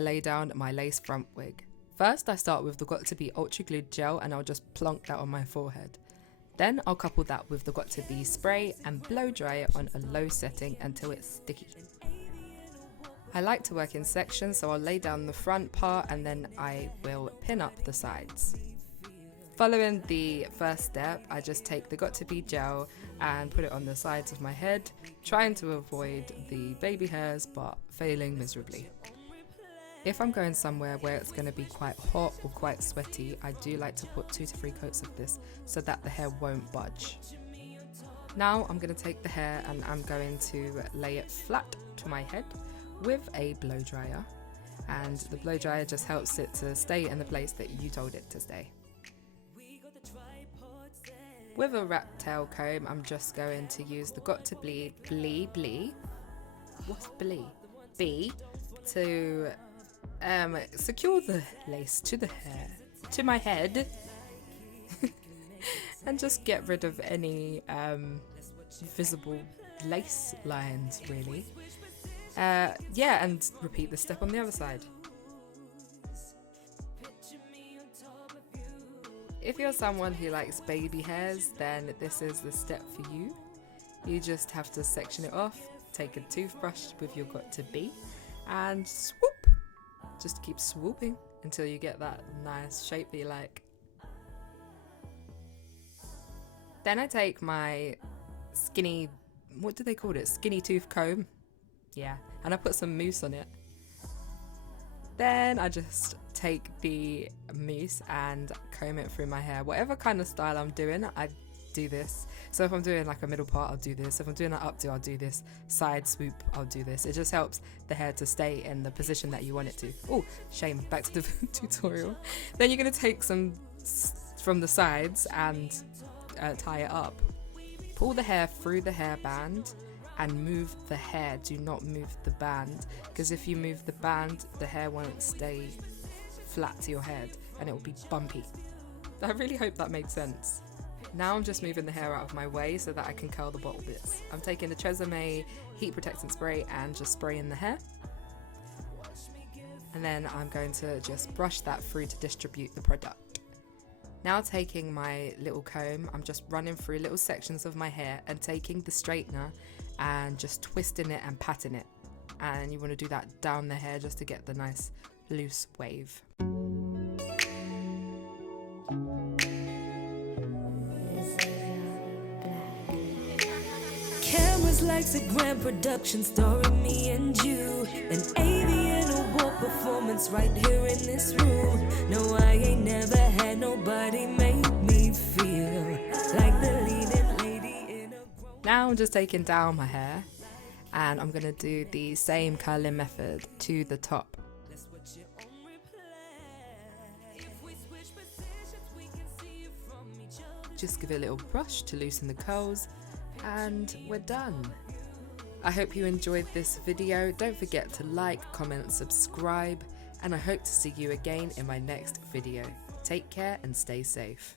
lay down my lace front wig. First I start with the Got2b Ultra Glued Gel and I'll just plonk that on my forehead. Then I'll couple that with the Got2b spray and blow dry it on a low setting until it's sticky. I like to work in sections, so I'll lay down the front part and then I will pin up the sides. Following the first step, I just take the Got2b gel and put it on the sides of my head, trying to avoid the baby hairs but failing miserably. If I'm going somewhere where it's going to be quite hot or quite sweaty, I do like to put 2 to 3 coats of this so that the hair won't budge. Now I'm going to take the hair and I'm going to lay it flat to my head with a blow dryer, and the blow dryer just helps it to stay in the place that you told it to stay. With a rat tail comb, I'm just going to use the Got2b to secure the lace to my head and just get rid of any visible lace lines, really. Yeah, and repeat the step on the other side. If you're someone who likes baby hairs, then this is the step for you. You just have to section it off, take a toothbrush with your Got2b and swoop. Just keep swooping until you get that nice shape that you like. Then I take my skinny, what do they call it? Skinny tooth comb. Yeah, and I put some mousse on it. Then I just take the mousse and comb it through my hair. Whatever kind of style I'm doing, I do this. So if I'm doing like a middle part, I'll do this. If I'm doing an updo, I'll do this. Side swoop, I'll do this. It just helps the hair to stay in the position that you want it to. Oh, shame, back to the tutorial. Then you're going to take some from the sides and tie it up. Pull the hair through the hairband and move the hair. Do not move the band, because if you move the band, the hair won't stay flat to your head and it will be bumpy. I really hope that made sense. Now I'm just moving the hair out of my way so that I can curl the bottle bits. I'm taking the Tresemme heat protectant spray and just spraying the hair. And then I'm going to just brush that through to distribute the product. Now taking my little comb, I'm just running through little sections of my hair and taking the straightener and just twisting it and patting it. And you want to do that down the hair just to get the nice loose wave. Cameras likes a grand production story, me and you. An avian award performance right here in this room. No, I ain't never had nobody make me feel like the leading lady in a grown. Now I'm just taking down my hair and I'm going to do the same curling method to the top. Just give it a little brush to loosen the curls and we're done. I hope you enjoyed this video. Don't forget to like, comment, subscribe, and I hope to see you again in my next video. Take care and stay safe.